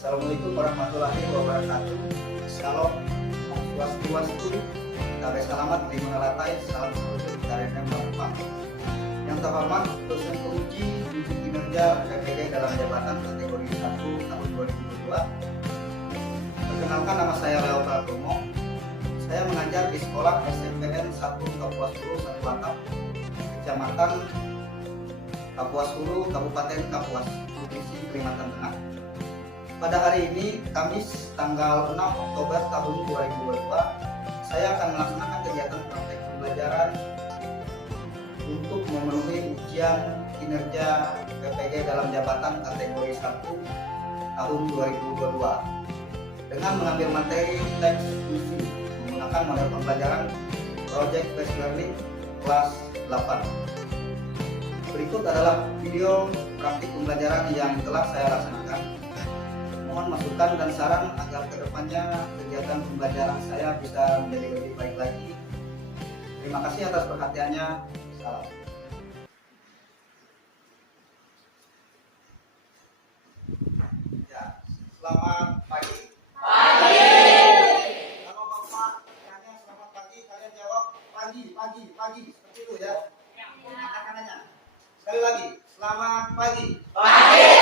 Assalamualaikum warahmatullahi wabarakatuh. Shalom, Om Swastiastu, Tabe Salamat, Lima Latai, Salam Seluruh dari Bapak. Yang terhormat dosen penguji kinerja PPG dalam jabatan kategori 1 tahun 2022. Perkenalkan, nama saya Leo Pratomo. Saya mengajar di sekolah SMPN 1 Kapuas Hulu Satu Atap, Kecamatan Kapuas Hulu, Kabupaten Kapuas, Provinsi Kalimantan Tengah. Pada hari ini, Kamis tanggal 6 Oktober tahun 2022, saya akan melaksanakan kegiatan praktek pembelajaran untuk memenuhi ujian kinerja PPG dalam jabatan kategori 1 tahun 2022 dengan mengambil materi teks puisi menggunakan model pembelajaran Project Based Learning kelas 8. Berikut adalah video praktik pembelajaran yang telah saya laksanakan. Mohon masukan dan saran agar kedepannya kegiatan pembelajaran saya bisa menjadi lebih baik lagi. Terima kasih atas perhatiannya. Salam. Ya, selamat pagi. Pagi. Kalau Bapak tanya selamat pagi, kalian jawab pagi. Seperti itu ya. Angkat tangannya. Sekali lagi, selamat pagi. Pagi.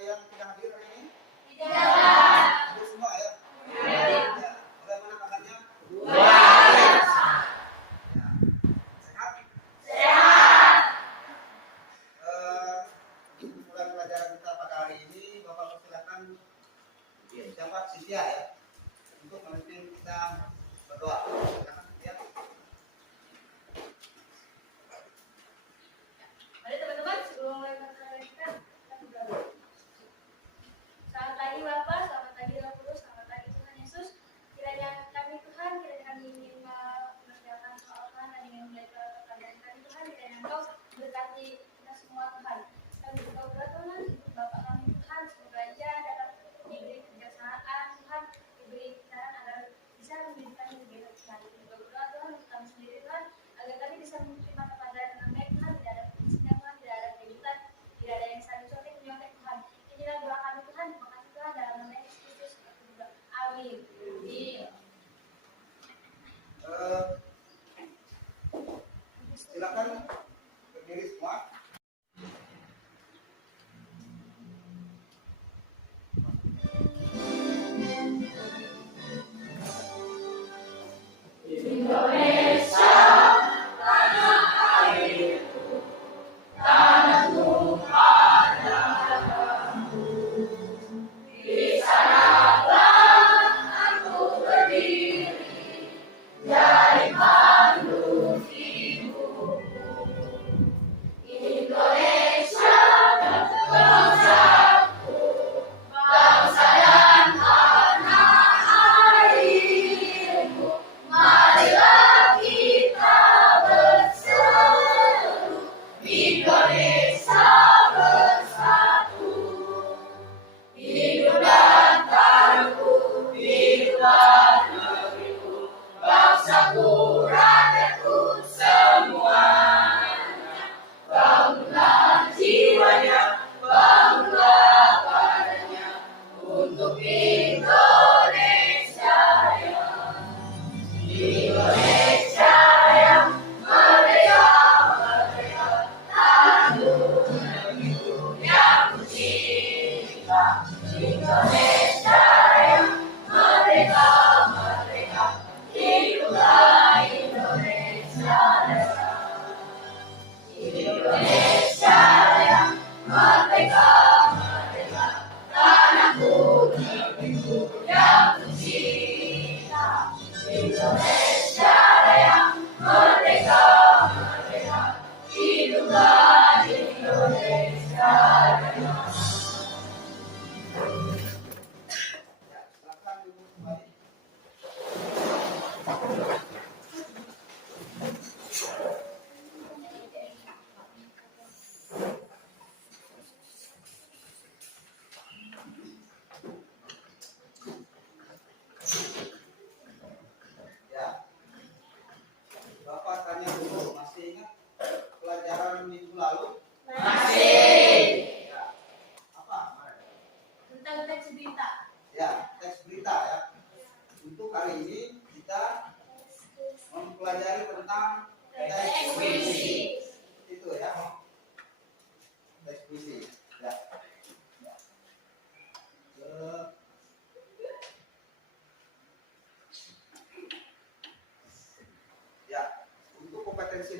Yang tidak hadir hari ini? Tidak. Hadir semua ya? Ya. Bagaimana kabarnya? Luar biasa. Ya. Sehat? Sehat. Mulai pelajaran kita pada hari ini, Bapak persilakan siapa? Cynthia ya, untuk memimpin kita berdoa. Silakan Cynthia. Mari teman-teman, sebelum mulai pelajaran kita berdoa. Selamat pagi Bapak, selamat pagi Roh Kudus, selamat pagi Tuhan Yesus. Kiranya kami Tuhan, kiranya kami ingin mengerjakan soal Tuhan dan ingin belajar pelajaran kami Tuhan, kiranya Engkau berkati kita semua Tuhan. Kami juga berdoa Tuhan untuk Bapak kami Tuhan, semoga Ia dapat diberi kebijaksanaan Tuhan, diberi kebenaran agar bisa memberikan kegiatan Tuhan. Kami juga berdoa Tuhan untuk kami sendiri Tuhan, agar kami bisa menerima pelajaran dengan baik Tuhan, tidak ada penyisian Tuhan, tidak ada kejutan, tidak ada yang saling contek menyontek Tuhan. Inilah doa kami Tuhan, terima kasih Tuhan dalam nama Yesus Kristus. Amin. Silakan berdiri semua.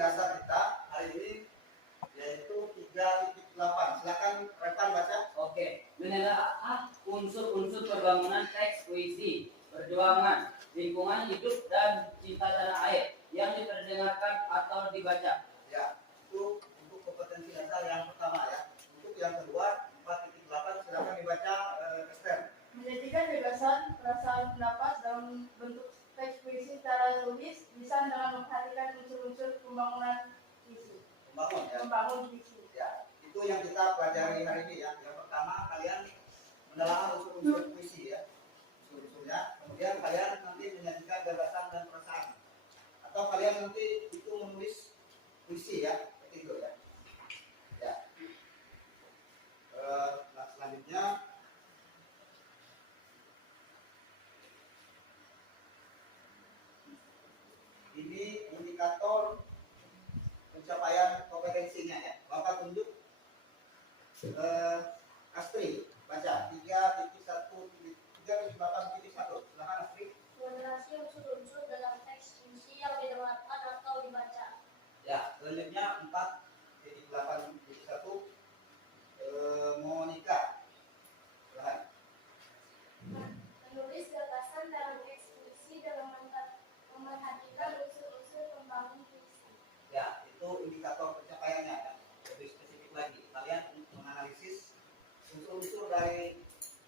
dasar kita hari ini yaitu 3.8. Silakan rekan baca. Oke, menelaah unsur-unsur pembangunan teks puisi, perjuangan, lingkungan hidup dan cinta tanah air yang diperdengarkan atau dibaca. Ya, itu untuk kompetensi dasar yang pertama ya. Untuk yang kedua 4.8 silakan dibaca Esther. Menjadikan gagasan, perasaan, pendapat dalam bentuk teks puisi secara tulis bisa dengan memperhatikan unsur-unsur pembangunan puisi. Membangun ya. Membangun puisi. Ya, itu yang kita pelajari hari ini ya. Yang pertama kalian menelaah unsur-unsur puisi ya. Unsur-unsurnya. Kemudian kalian nanti menyajikan gagasan dan perasaan. Atau kalian nanti itu menulis puisi ya. Itu ya. Ya. Selanjutnya ini indikator pencapaian kompetensinya ya. Bapak tunjuk Astri baca 3.1.3.8.1. Silakan Astri. Generasi unsur-unsur dalam teks puisi yang didengarkan atau dibaca. Ya, selanjutnya 4.8.1 Monica. Silakan. Menulis gagasan dalam teks puisi dengan memperhatikan unsur-unsur pembangun puisi. Ya, itu indikator pencapaiannya ya. Lebih spesifik lagi. Kalian menganalisis unsur-unsur dari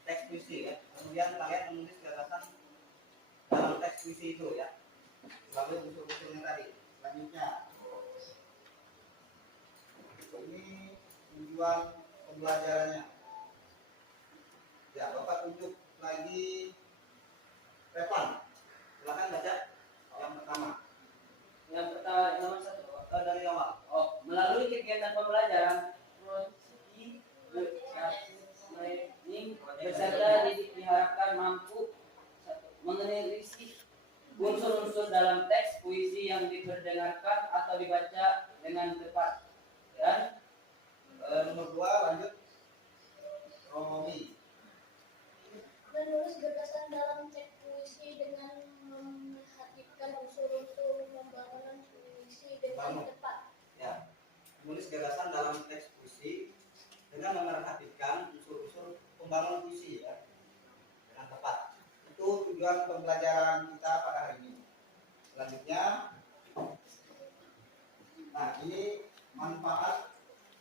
teks puisi ya. Kemudian kalian menulis gagasan dalam teks puisi itu ya. Lalu unsur-unsurnya tadi. Selanjutnya ini tujuan pembelajarannya. Ya, Bapak tunjuk lagi Revan. Silakan baca yang pertama. Yang pertama, yang nomor 1. Dari awal. Oh, melalui kegiatan pembelajaran, peserta didik diharapkan mampu menganalisis unsur-unsur dalam teks puisi yang diperdengarkan atau dibaca dengan tepat. Dan Nomor 2 lanjut. Romi. Menulis gagasan dalam teks puisi dengan memperhatikan unsur-unsur pembangunan puisi dengan tepat. Ya. Menulis gagasan dalam teks puisi dengan memerhatikan unsur-unsur pembangun puisi ya. Dengan tepat. Itu tujuan pembelajaran kita pada hari ini. Selanjutnya, nah ini manfaat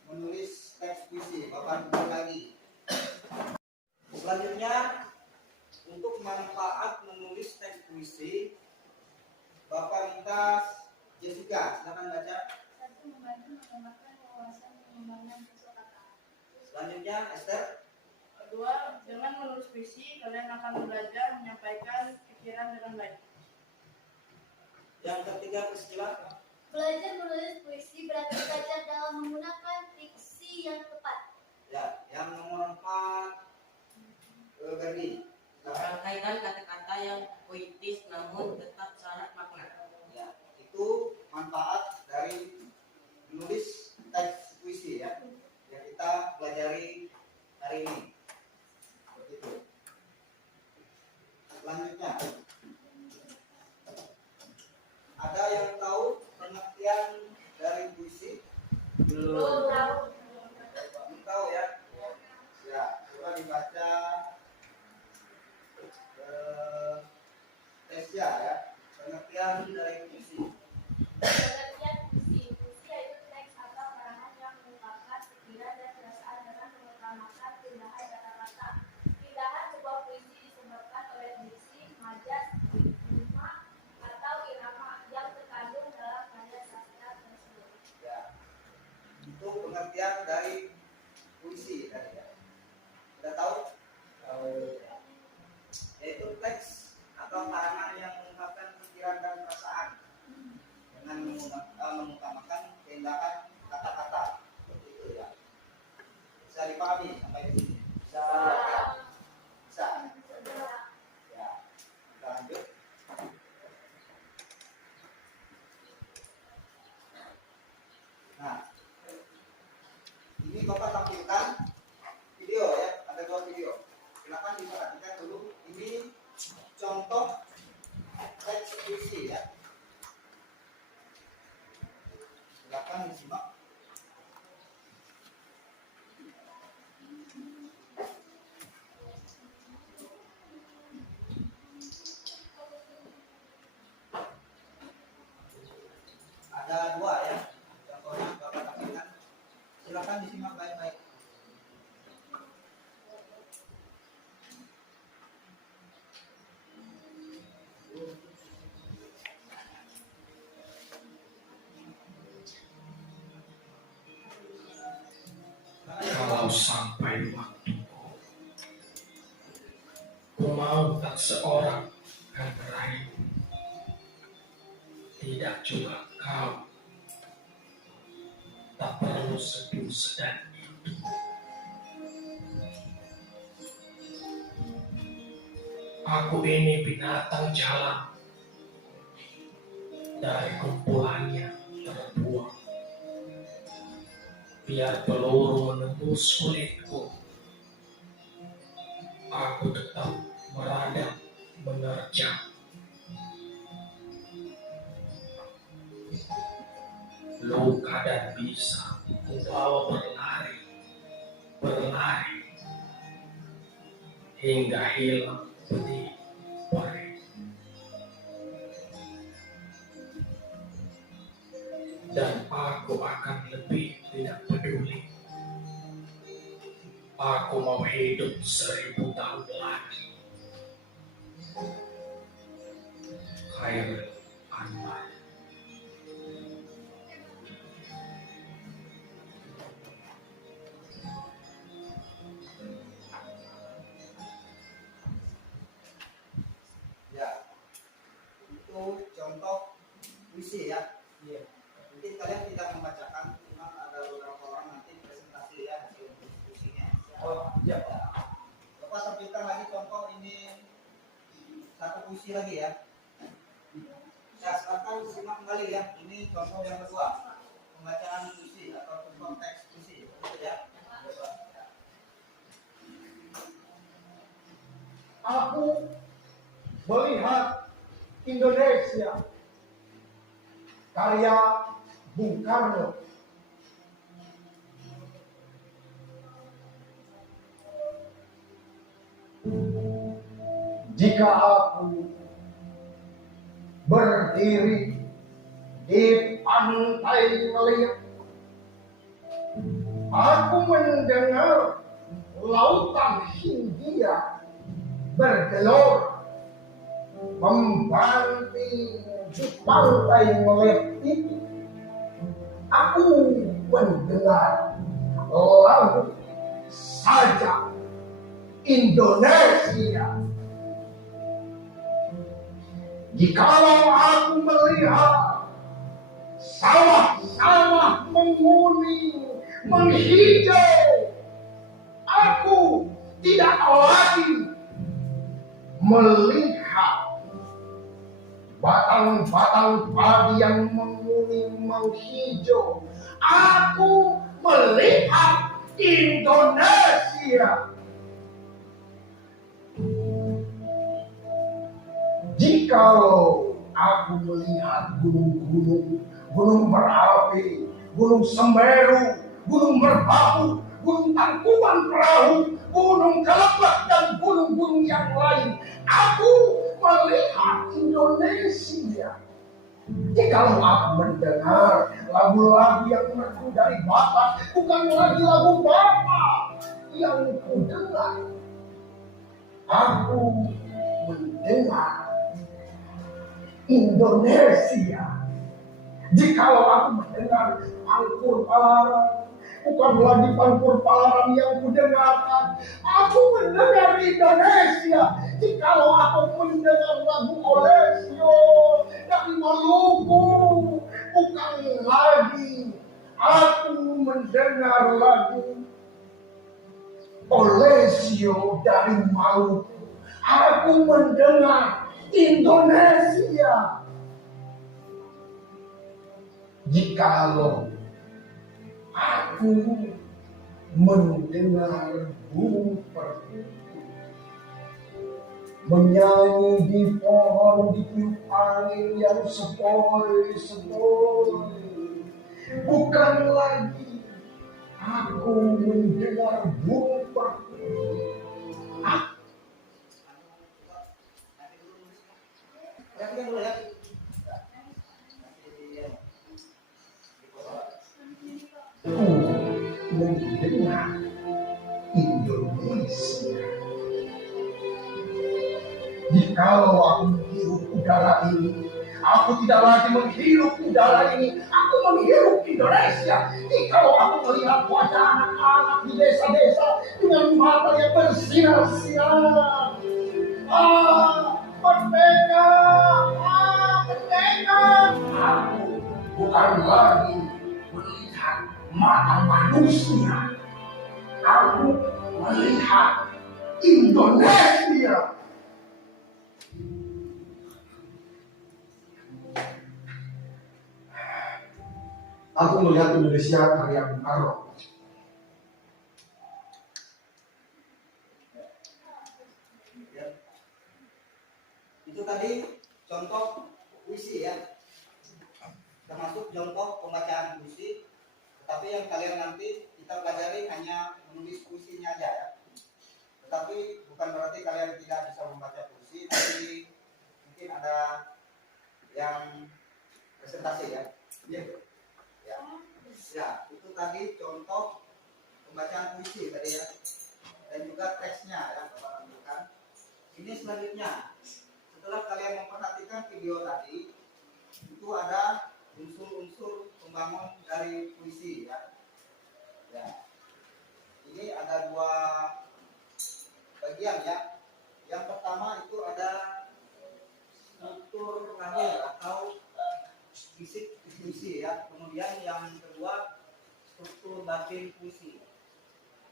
menulis teks puisi. Bapak tunjuk lagi. Selanjutnya, untuk manfaat menulis teks puisi, Bapak minta Jessica, silakan baca. Satu, membantu mengembangkan wawasan pengembangan kosakata. Selanjutnya, Esther. Kedua, dengan menulis puisi, kalian akan belajar menyampaikan pikiran dengan baik. Yang ketiga, Priscilla. Belajar menulis puisi berarti belajar dalam menggunakan diksi yang tepat. Ya, yang nomor 4, Gerdi. Rangkaian kata-kata yang puitis namun tetap syarat makna. Ya, itu manfaat dari menulis teks puisi ya, yang kita pelajari hari ini. Begitu. Selanjutnya, ada yang tahu pengertian dari puisi? Belum tahu. Belum tahu ya? Ya, coba dibaca Tesya ya, pengertian dari puisi. Pengertian puisi. Puisi yaitu teks atau karangan yang mengungkapkan pikiran dan perasaan dengan mengutamakan pindahan kata-kata. Pindahan sebuah puisi disebabkan oleh diksi, majas, rima, atau irama yang terkandung dalam karya sastra tersebut. Ya, itu pengertian dari puisi tadi ya. Sudah tahu? Yaitu teks atau karangan yang mengungkapkan pikiran dan perasaan dengan mengutamakan keindahan kata-kata. Seperti itu ya. Bisa dipahami sampai di sini? Bisa? Bisa. Ya. Kita lanjut. Nah, ini Bapak tampilkan video ya, ada 2 video. Silakan diperhatikan dulu. Ini contoh teks puisi ya. sampai waktuku. Ku mau tak seorang yang meraihku, tidak juga kau. Tak perlu seduh sedan itu. Aku ini binatang jalan, dari kumpulannya terbuang. Biar peluru menembus kulitku, aku tetap meradang menerjang. Luka dan bisa ku bawa berlari, hingga hilang peti perih. Dan aku akan lebih tidak peduli. Aku mau hidup 1000 tahun lagi. Khairul Anwar. Ya, itu contoh puisi ya. Iya. Mungkin kalian tidak membacakan, cuma ada beberapa orang nanti presentasi ya hasil puisinya. Oh, iya. Bapak tampilkan lagi contoh ini satu puisi lagi ya. Ya, silakan simak kembali ya. Ini contoh yang kedua, pembacaan puisi atau contoh teks puisi, betul ya. Aku melihat Indonesia, karya Bung Karno. Jika aku berdiri di pantai melihat, aku mendengar lautan Hindia bergelora, membanting di pantai melihat itu. Aku mendengar lagu sajak Indonesia. Jikalau aku melihat sawah-sawah menguning, menghijau, aku tidak lagi melihat batang-batang padi yang menguning, menghijau. Aku melihat Indonesia. Jikalau aku melihat gunung-gunung, gunung berapi, gunung Semeru, gunung Merbabu, gunung Tangkuban Perahu, gunung Kelebak, dan gunung-gunung yang lain, aku melihat Indonesia. Jikalau aku mendengar lagu-lagu yang merdu dari Batak, bukan lagi lagu Batak yang kudengar, aku mendengar Indonesia. Jikalau aku mendengar Pangkur Palaran, bukan lagi Pangkur Palaran yang kudengarkan, aku mendengar Indonesia. Jikalau aku mendengar lagu Olesio dari Maluku, bukan lagi aku mendengar lagu Olesio dari Maluku, aku mendengar Indonesia. Jikalau aku mendengar burung perkutut menyanyi di pohon ditiup angin yang sepoi-sepoi, bukan lagi aku mendengar burung perkutut. Dulu ya. Mendengar Indonesia. Jikalau aku menghirup udara ini, Aku tidak lagi menghirup udara ini. Aku menghirup Indonesia. Kalau aku melihat wajah anak-anak di desa-desa dengan mata yang bersinar-sinar. Merdeka! Merdeka! Aku bukan lagi melihat mata manusia. Aku melihat Indonesia. Aku melihat Indonesia karya Bung Karno. Ya. Itu tadi contoh puisi ya, termasuk contoh pembacaan puisi. Tetapi yang kalian nanti kita pelajari hanya menulis puisinya aja ya. Tetapi bukan berarti kalian tidak bisa membaca puisi, tapi mungkin ada yang presentasi ya. Ya, itu tadi contoh pembacaan puisi tadi ya, dan juga teksnya ya Bapak tampilkan. Ini selanjutnya, setelah kalian memperhatikan video tadi, itu ada unsur-unsur pembangun dari puisi ya. Ya, ini ada dua bagian ya. Yang pertama itu ada struktur lahir atau fisik puisi ya. Kemudian yang kedua struktur batin puisi.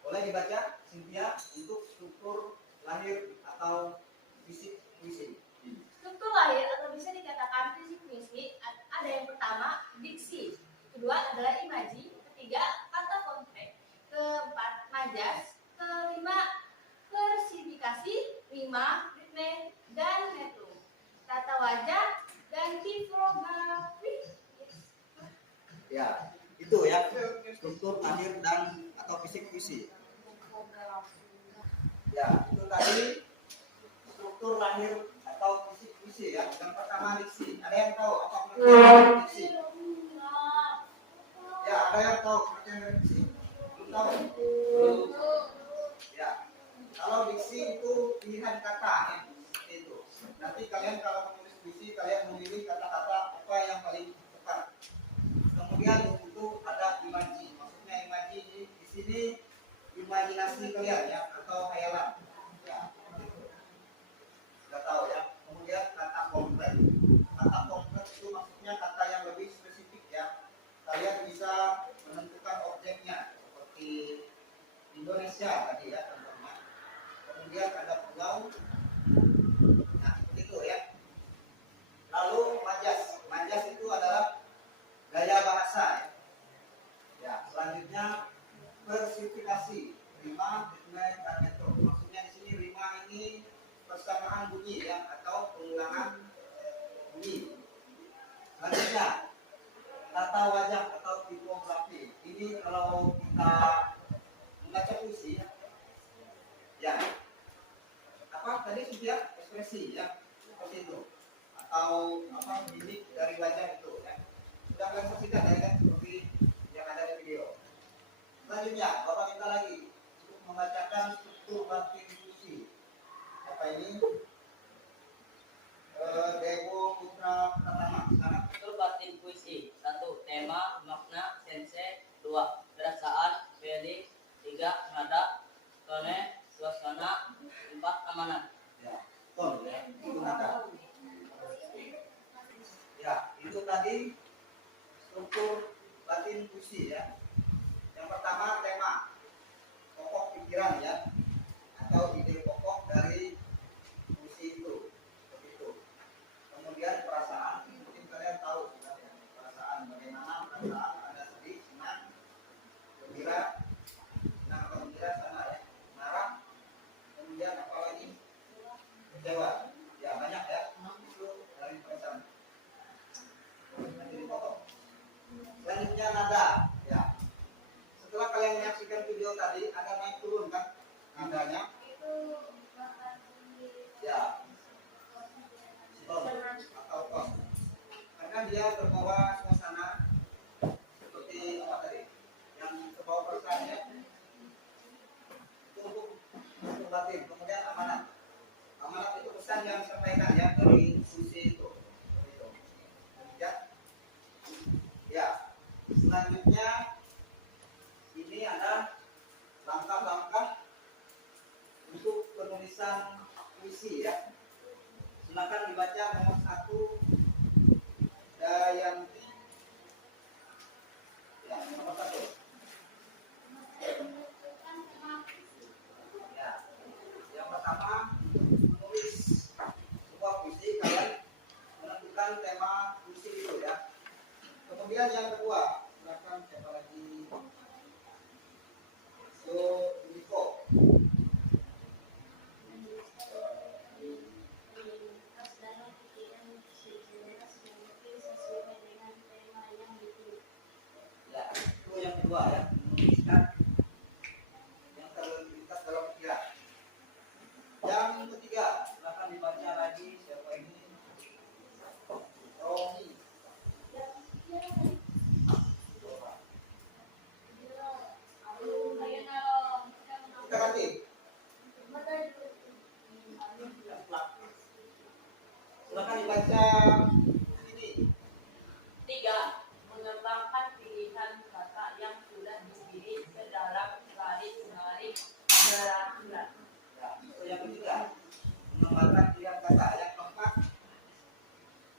Boleh dibaca Cynthia untuk struktur lahir atau fisik puisi. Struktur lahir atau bisa dikatakan fisik puisi ada yang pertama diksi, kedua adalah imaji, ketiga kata konkret, keempat majas, kelima versifikasi, lima ritme dan metrum, tata wajah dan tipografi. Ya, itu ya struktur lahir dan atau fisik puisi. Ya, itu tadi struktur lahir atau fisik puisi ya. Yang pertama diksi. Ada yang tahu apa pengertian diksi? Ya, ada yang tahu pengertian dari diksi? Belum tahu? Ya, kalau diksi itu pilihan kata ya, seperti itu. Nanti kalian kalau menulis puisi kalian memilih kata-kata apa yang paling tepat. Kemudian itu ada imaji. Maksudnya imaji di sini imajinasi kalian ya atau khayalan. Ya, gitu. Sudah tahu ya. Kemudian kata konkret. Kata konkret itu maksudnya kata yang lebih spesifik ya. Kalian bisa menentukan objeknya seperti Indonesia tadi ya contohnya. Kemudian ada pulau. Nah, itu ya. Lalu majas. Majas itu adalah gaya bahasa ya. Ya, selanjutnya versifikasi, rima, ritme, dan metrum. Maksudnya di sini rima ini persamaan bunyi ya atau pengulangan bunyi. Selanjutnya tata wajah atau tipografi. Ini kalau kita membaca puisi ya. Apa tadi sudah ekspresi ya seperti itu atau apa mimik dari wajah itu ya. Sudah kalian saksikan ya kan seperti yang ada di video. Selanjutnya Bapak minta lagi untuk membacakan struktur batin puisi. Apa ini? Dewo Putra Pratama. Sekarang Struktur batin puisi. 1. Tema, makna, sense. 2. Perasaan, feeling. 3. Nada, tone, suasana. 4. Amanat. ya, ton ya, itu nada. Ya, itu tadi struktur batin puisi ya. Yang pertama tema, pokok pikiran ya, atau ide pokok dari puisi itu, begitu. Kemudian perasaan, mungkin kalian tahu ya, perasaan bagaimana perasaan ada sedih, senang, gembira, senang atau gembira sana ya, marah. Kemudian apa lagi? Kecewa. Ya banyak ya, itu dari perasaan. Nanti dipotong. Selanjutnya nada ya. Setelah kalian menyaksikan video tadi ada naik turun kan nadanya ya ton atau ton karena dia terbawa suasana seperti apa tadi yang terbawa perasaan ya itu untuk batin. Kemudian amanat itu pesan yang disampaikan ya dari puisi itu. tulisan puisi ya. Silakan dibaca nomor 1 Dayanti. Ya, nomor 1. Ya, yang pertama menulis sebuah puisi, kalian menentukan tema puisi itu ya. Kemudian yang kedua, silakan siapa lagi? Niko. Ya, itu yang kedua ya, menuliskan yang terlintas dalam pikiran. Yang ketiga, silakan dibaca lagi siapa ini? Romi. Kita ganti. Silakan dibaca ini. 3. Mengembangkan pilihan kata yang sudah dipilih ke dalam garis-garis beraturan. Ya, itu yang ketiga. Mengembangkan pilihan kata. Yang keempat,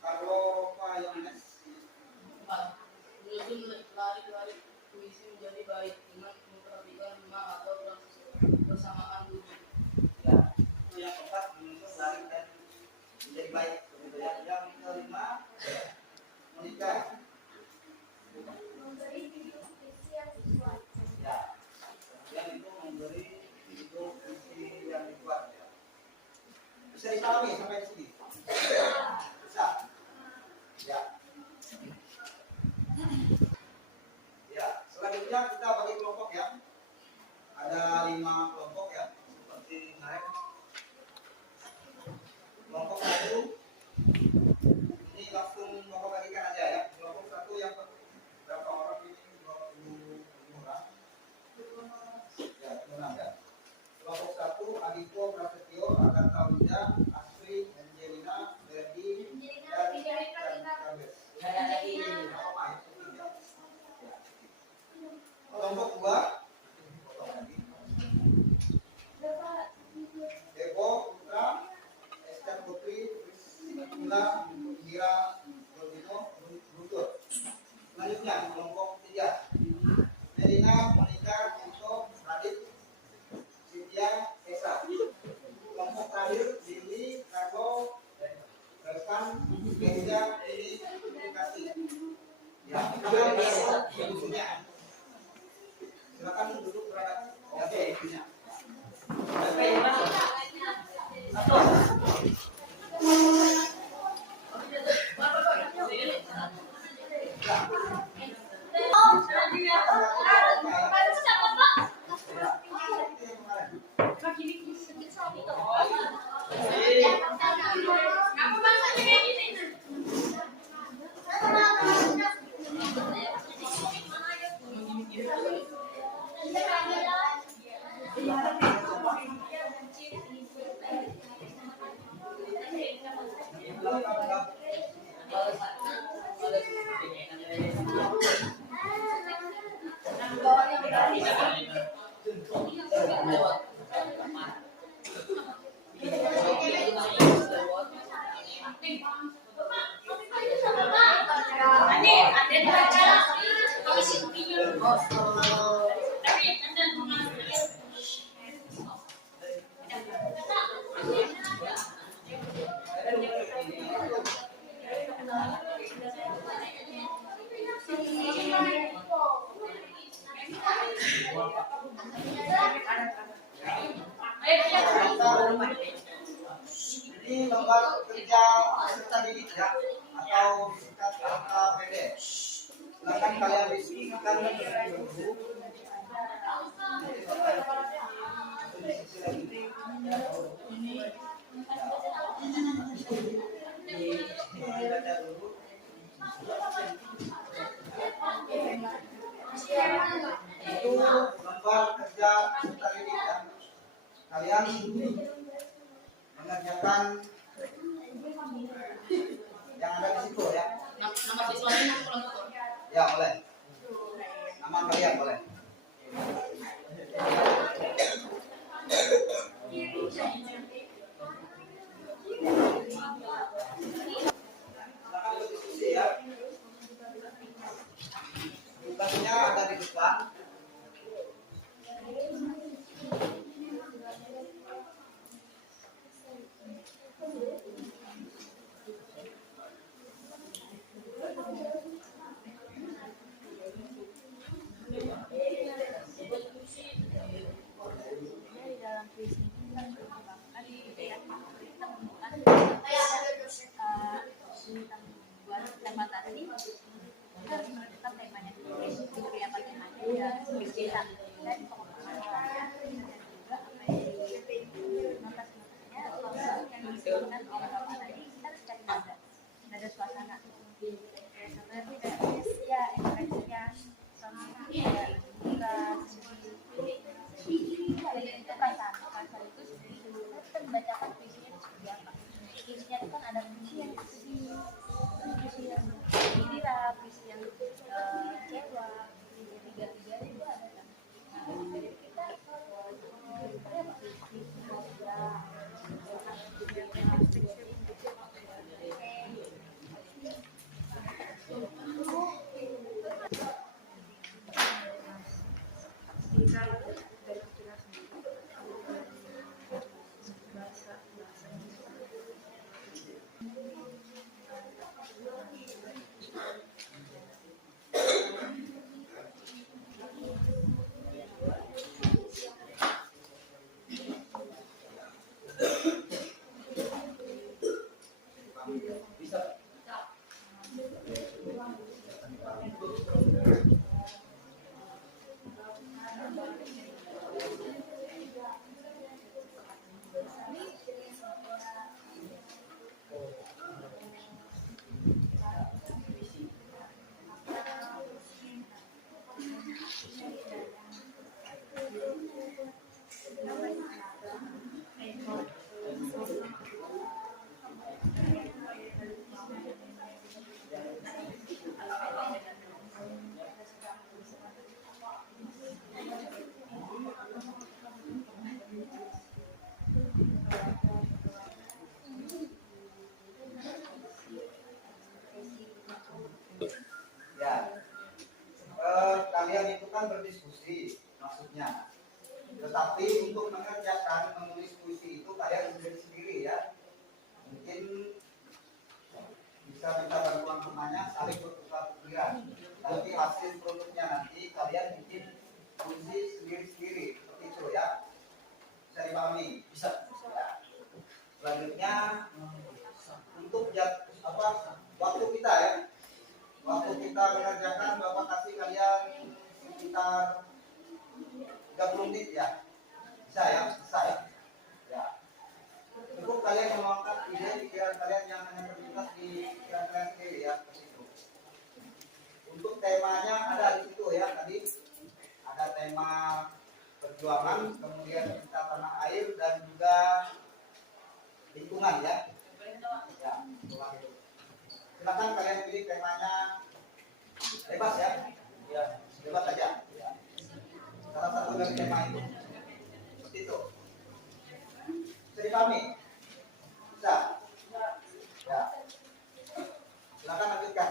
Carlo Ropa Yohanes. 4. Menyusun lari-lari puisi menjadi baik dengan memperhatikan rima atau persamaan bunyi. Ya, itu yang keempat, menyusun lari dan menjadi baik. Kemudian yang kelima, menikah. Memberi judul puisi yang sesuai. Ya, kemudian itu memberi judul puisi yang dibuat. Ya. Bisa dipahami sampai di sini? Bisa. Ya. Ya, selanjutnya kita bagi kelompok ya. Ada 5 kelompok ya, seperti kemarin. Kelompok 1 ini langsung Bapak bagikan aja ya. Kelompok 1 yang berapa orang ini? 20 orang. Ya, 26 ya. Kelompok 1 Adiko Prasetyo, Agatha Wida, Asri, Angelina, Berdi, dan Karbes. Ada lagi. Kelompok 2 Devo Putra, Esther Putri, Priscilla, Indira, Goldino, Butut. Selanjutnya kelompok 3 Medina, Monica, Tito, Radit, Cynthia, Esa. Kelompok terakhir Lili, Carlo, Revan, Geja, ini Kasih. Ya, silakan duduknya. Silakan duduk terhadap punya. Ini lembar kerja peserta didik ya, atau singkat LKPD. Silakan kalian diskusikan dulu. Baca dulu. Itu lembar kerja peserta didik ya. Kalian mengerjakan yang ada di situ ya. Nama siswanya Ya boleh. Nama kalian boleh. untuk mengerjakan menulis puisi itu kalian sendiri ya. Mungkin bisa minta bantuan temannya, saling bertukar pikiran. Nanti hasil produknya nanti kalian bikin puisi sendiri-sendiri seperti itu ya. Bisa dipahami? Bisa. Ya. Selanjutnya untuk waktu kita ya. Waktu kita mengerjakan Bapak kasih kalian sekitar 30 menit ya. Bisa ya? Bisa ya? Ya. Cukup kalian meluangkan ide pikiran kalian yang hanya terlintas di pikiran kalian sendiri ya. Untuk temanya ada di situ ya tadi. Ada tema perjuangan, kemudian cinta tanah air dan juga lingkungan ya. Ya, lingkungan itu. Silakan kalian pilih temanya, bebas ya. Ya, bebas saja. Ya. Salah satu dari tema itu. Seperti itu. Bisa dipahami? Bisa. Ya. Silakan lanjutkan.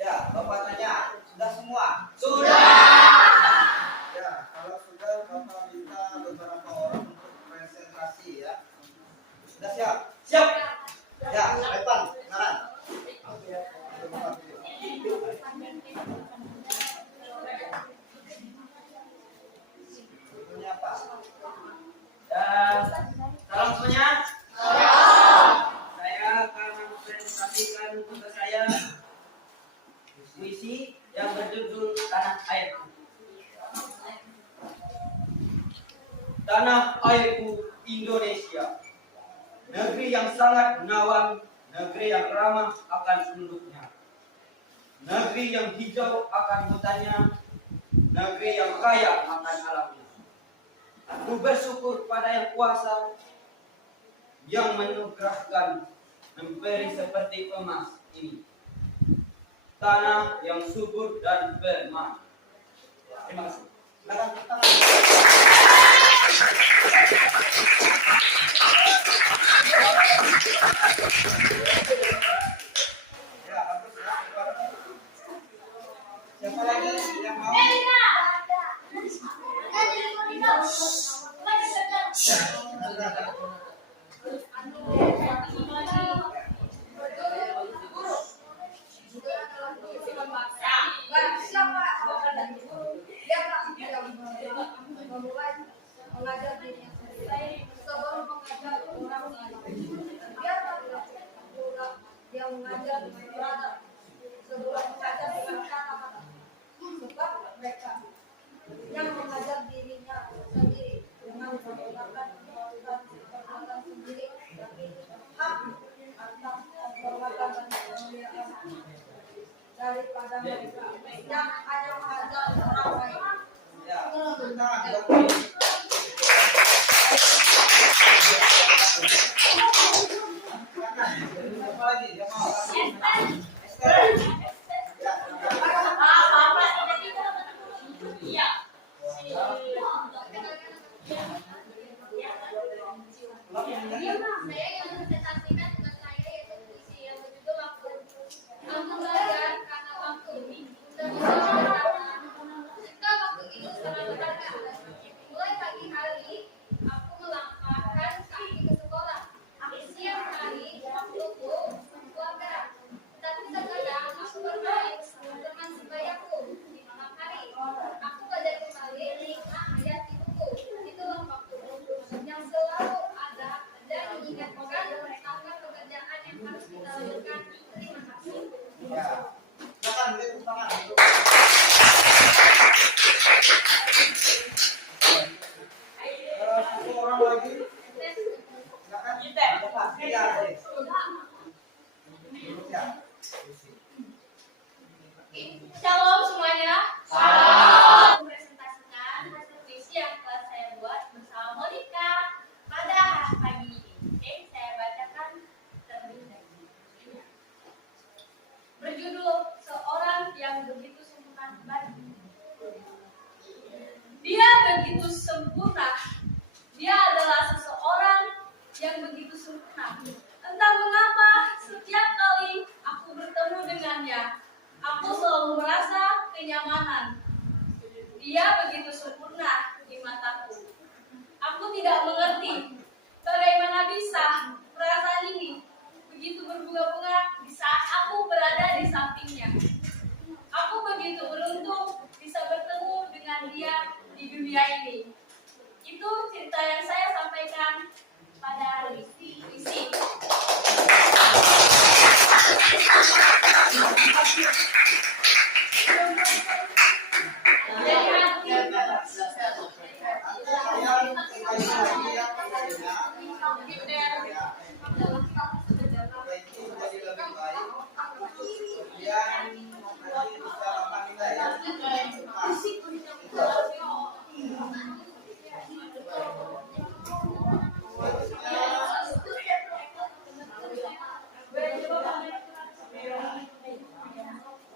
Ya, Bapak tanya, sudah semua? Sudah. Ya, kalau sudah Bapak minta beberapa orang untuk presentasi ya. Sudah siap? Siap. membacakan untuk saya puisi yang berjudul Tanah Airku. Tanah airku Indonesia, negeri yang sangat menawan, negeri yang ramah akan penduduknya, negeri yang hijau akan hutannya, negeri yang kaya akan alamnya. Aku bersyukur pada Yang Kuasa yang menugerahkan memberi seperti emas ini, tanah yang subur dan bermakna. Terima kasih. Silakan tepuk tangan. Ya, bagus ya. Siapa lagi yang mau? Mengajar dirinya sendiri sebelum mengajar orang lain. Dia mengajar dengan berada sebelum mengajar dengan kata-kata. Sebab mereka yang mengajar dirinya sendiri dengan menggunakan perbuatan sendiri, tapi hak atas perbuatan dan kemuliaan daripada mereka yang hanya mengajar orang lain. Ya, tepuk tangan. Siapa lagi yang mau? Esther. Ya, Saya yang presentasikan dengan saya yaitu puisi yang berjudul Waktu. Aku belajar karena waktu. Jika waktu itu sangat berharga. Mulai pagi hari, aku melangkahkan kaki ke sekolah. Siang hari, waktuku keluarga. Tapi terkadang aku bermain dengan teman sebayaku di malam hari. Aku belajar kembali lima ayat di buku. Itulah waktu yang selalu ada dan mengingatkan tentang pekerjaan yang harus kita lakukan. Terima kasih. ya. Silakan beri tepuk tangan. Satu orang lagi. Silakan. Ya, ya. Shalom semuanya. Salam. Presentasikan hasil puisi yang telah saya buat bersama Monica pada pagi ini. Oke, saya bacakan terlebih dahulu. Berjudul Seorang yang Begitu Sempurna Bagi. Dia begitu sempurna. Dia adalah seseorang yang begitu sempurna. Entah mengapa setiap kali aku bertemu dengannya, aku selalu merasa kenyamanan. Dia begitu sempurna di mataku. Aku tidak mengerti bagaimana bisa perasaan ini begitu berbunga-bunga di saat aku berada di sampingnya. Aku begitu beruntung bisa bertemu dengan dia di dunia ini. Itu cerita yang saya sampaikan pada hari puisi.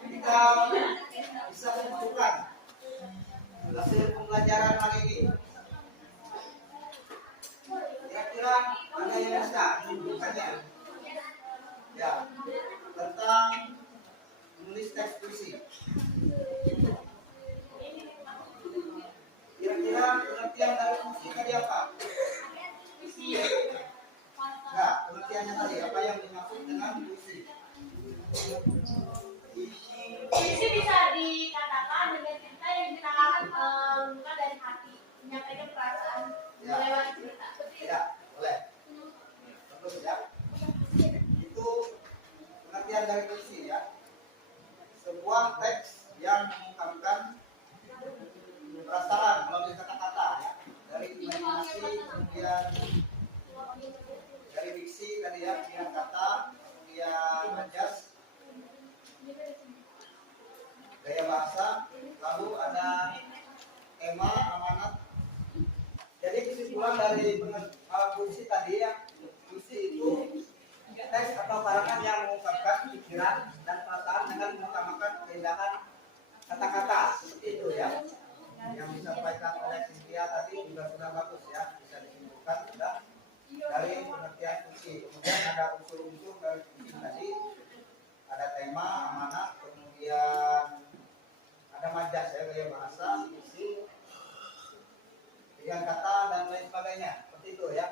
Kita bisa menentukan hasil pembelajaran hari ini. Kira-kira ada yang bisa menunjukkannya? Ya, tentang menulis teks puisi. Kira-kira pengertian dari puisi tadi apa? Ya, pengertiannya tadi apa yang dimaksud dengan puisi? Puisi bisa dikatakan dengan cerita yang dikatakan bukan dari hati, menyampaikan perasaan melewati cerita. Ya, boleh. Bagus ya. Itu bagian dari puisi ya. Sebuah teks yang mengungkapkan perasaan melalui kata-kata ya. Dari imajinasi, kemudian dari diksi tadi ya, pilihan kata, kemudian majas, gaya bahasa, lalu ada tema, amanat. Jadi kesimpulan dari puisi tadi ya, puisi itu teks atau karangan yang mengungkapkan pikiran dan perasaan dengan mengutamakan keindahan kata-kata, seperti itu ya. Yang disampaikan oleh Cynthia tadi juga sudah bagus ya, bisa disimpulkan sudah dari pengertian puisi. Kemudian ada unsur-unsur dari puisi tadi, ada tema, amanat, kemudian ada majas ya, gaya bahasa, puisi, pilihan kata dan lain sebagainya, seperti itu ya.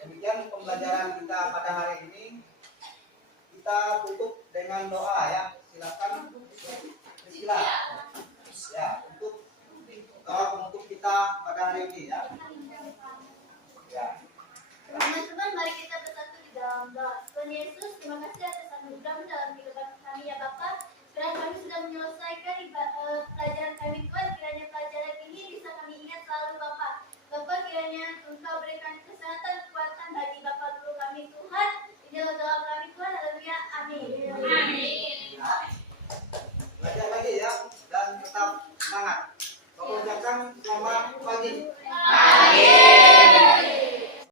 Demikian pembelajaran kita pada hari ini. Kita tutup dengan doa ya. Silakan Priscilla ya untuk doa penutup kita pada hari ini ya. Ya. Teman-teman, mari kita bersatu di dalam doa. Tuhan Yesus, terima kasih atas anugerah dalam kehidupan kami ya Bapa. Sekarang kami sudah menyelesaikan